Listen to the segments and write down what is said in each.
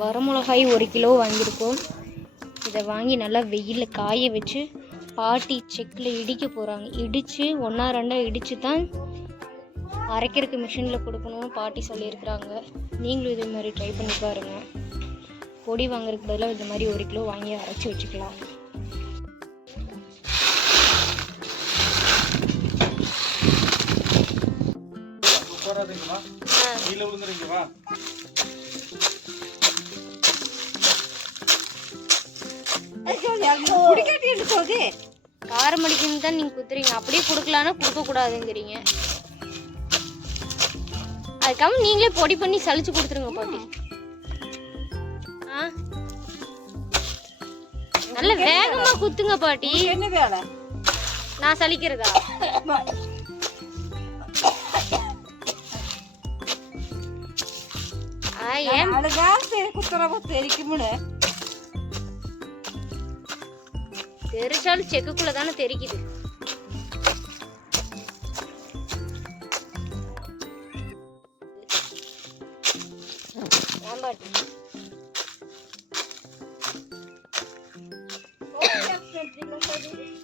வரமிளகாய் ஒரு கிலோ வாங்கியிருக்கோம். இதை வாங்கி நல்லா வெயிலில் காய வச்சு பாட்டி செக்கில் இடிக்க போகிறாங்க இடித்து ஒன்றா ரெண்டா இடித்து தான் அரைக்கிறதுக்கு மிஷினில் கொடுக்கணும்னு பாட்டி சொல்லியிருக்கிறாங்க. நீங்களும் இதே மாதிரி ட்ரை பண்ணி பாருங்கள் பொடி வாங்குறதுக்கு பதிலாக இந்த மாதிரி ஒரு கிலோ வாங்கி அரைச்சி வச்சுக்கலாம். போடாதீங்கம்மா. கீழே விழுந்துருங்க வா காரம் அடிக்கணும் தான் நீங்கள் குத்துறீங்க. அப்படியே கொடுக்கலான்னா கொடுக்கக்கூடாதுங்கிறீங்க. அதுக்காக நீங்களே பொடி பண்ணி சலிச்சு கொடுத்துருங்க பாட்டி. ஆ? நல்ல வேகமா குத்துங்க பாட்டி. என்ன வேலை? நான் சலிக்கிறதா ஏன்? அழகா குத்துறவ தெரிக்குமுன்னு தெரிச்சாலும் செக்குக்குள்ள தானே தெரிக்குது.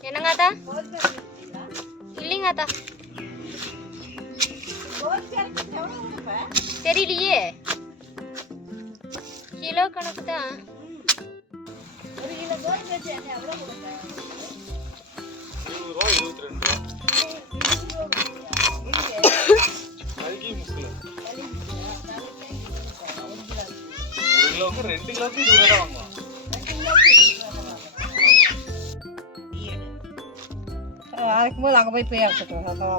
என்னங்காத்தா இல்லைங்காத்தா தெரியலையே. கிலோ கணக்கு தான். இருபது ரூபா இருபத்தி ரெண்டு ரூபா அழுகி முக்கில் ஒரு கிலோவுக்கு ரெண்டு கிலோவுக்கு இருபது ரூபா வாங்குவோம் அரைக்கும் போது அங்கே போய் போய் அரைச்சிட்டு